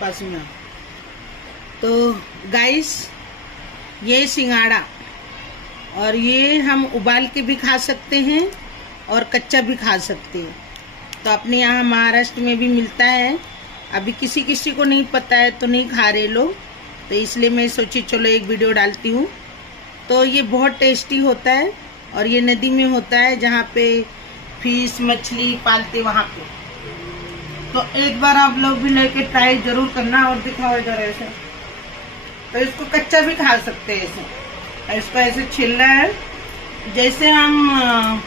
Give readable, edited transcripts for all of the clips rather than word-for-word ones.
Pass में। तो guys, ये सिंगाड़ा, और ये हम उबाल के भी खा सकते हैं और कच्चा भी खा सकते हैं। तो अपने यहाँ महाराष्ट्र में भी मिलता है। अभी किसी किसी को नहीं पता है तो नहीं खा रहे लोग, तो इसलिए मैं सोची चलो एक वीडियो डालती हूँ। तो ये बहुत टेस्टी होता है, और ये नदी में होता है जहाँ पे फिश मछली पालते वहाँ पे। तो एक बार आप लोग भी लेके ट्राई जरूर करना। और दिखाओ इधर ऐसे, तो इसको कच्चा भी खा सकते हैं ऐसे। इसको ऐसे छिलना है, जैसे हम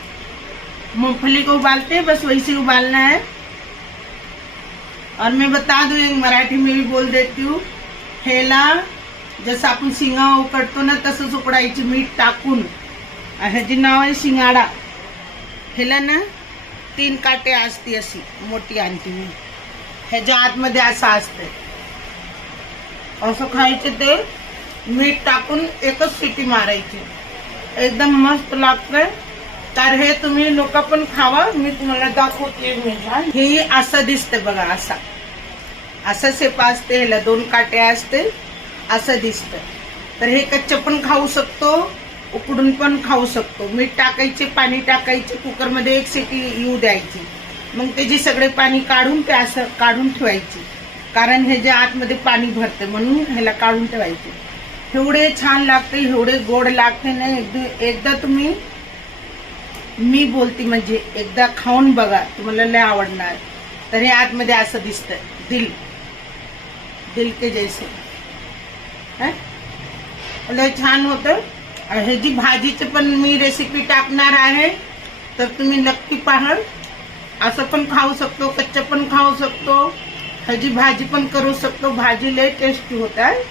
मूंगफली को उबालते हैं बस वैसे उबालना है। और मैं बता दूं, एक मराठी में भी बोल देती हूँ, हेला जसं आपण शिंगा उकडतो ना तसंच उकडायची मीठ टाकून। ह्याचे नाव आहे शिंगाडा। ह्याला ना 3 काटे असते, अशी मोठी आणती मी, ह्याच्या आतमध्ये असं असते। असं खायचे, ते मीठ टाकून एकच शिटी मारायची, एकदम मस्त लागतंय। तर हे तुम्ही लोक पण खावा, मी तुम्हाला दाखवते। हे असं दिसते बघा, असं शेप असते, ह्याला 2 काटे असते, असं दिसतं। तर हे कच्चं पण खाऊ शकतो, उकडून पण खाऊ शकतो। मीठ टाकायचे, पाणी टाकायचे, कुकरमध्ये 1 शिटी येऊ द्यायची, मग त्याची सगळे पाणी काढून ते असं काढून ठेवायची, कारण हे जे आतमध्ये पाणी भरते म्हणून ह्याला काढून ठेवायचे। एवढे छान लागते, एवढे गोड लागते ना, एकदा तुम्ही, मी बोलती म्हणजे एकदा खाऊन बघा, तुम्हाला लय आवडणार। तर हे आतमध्ये असं दिसतं, दिल के जैसे लय छान होतं। ह्याची भाजीची पण मी रेसिपी टाकणार आहे, तर तुम्ही नक्की पहा। असं पण खाऊ शकतो, कच्चं पण खाऊ शकतो, ह्याची भाजी पण करू शकतो। भाजी लय टेस्टी होत आहे।